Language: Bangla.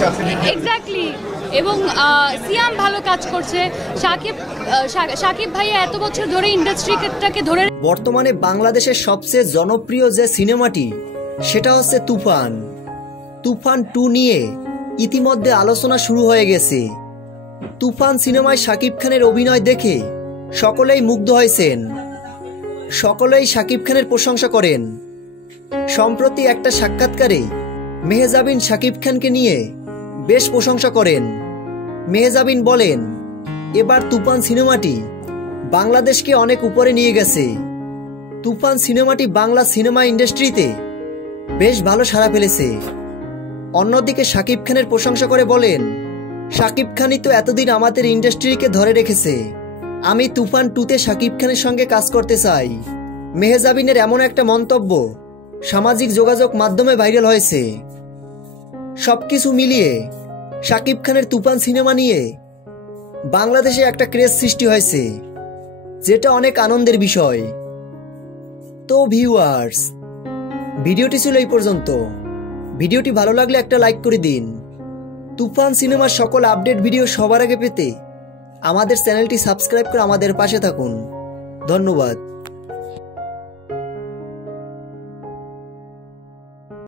এক্স্যাক্টলি। এবং সিয়াম ভালো কাজ করছে, শাকিব ভাইয়া এত বছর ধরে ইন্ডাস্ট্রিটাকে ধরে। বর্তমানে বাংলাদেশের সবচেয়ে জনপ্রিয় যে সিনেমাটি সেটা হচ্ছে তুফান। তুফান 2 নিয়ে ইতিমধ্যে আলোচনা শুরু হয়ে গেছে। তুফান সিনেমায় শাকিব খানের অভিনয় দেখে সকলেই মুগ্ধ হয়েছেন, সকলেই শাকিব খানের প্রশংসা করেন। সম্প্রতি একটা সাক্ষাৎকারে মেহজাবিন শাকিব খানকে নিয়ে বেশ প্রশংসা করেন। মেহজাবিন বলেন, এবার তুফান সিনেমাটি বাংলাদেশকে অনেক উপরে নিয়ে গেছে। তুফান সিনেমাটি বাংলা সিনেমা ইন্ডাস্ট্রিতে বেশ ভালো সাড়া ফেলেছে। অন্যদিকে শাকিব খানের প্রশংসা করে বলেন, শাকিব খানই তো এতদিন আমাদের ইন্ডাস্ট্রিকে ধরে রেখেছে, আমি তুফান 2তে শাকিব খানের সঙ্গে কাজ করতে চাই। মেহজাবিনের এমন একটা মন্তব্য সামাজিক যোগাযোগ মাধ্যমে ভাইরাল হয়েছে। সবকিছু মিলিয়ে শাকিব খানের তুফান সিনেমা নিয়ে বাংলাদেশে একটা ক্রেজ সৃষ্টি হয়েছে, যেটা অনেক আনন্দের বিষয়। তো ভিউয়ার্স, ভিডিওটি ছিল এই পর্যন্ত। ভিডিওটি ভালো লাগলে একটা লাইক করে দিন। তুফান সিনেমার সকল আপডেট ভিডিও সবার আগে পেতে আমাদের চ্যানেলটি সাবস্ক্রাইব করে আমাদের পাশে থাকুন। ধন্যবাদ।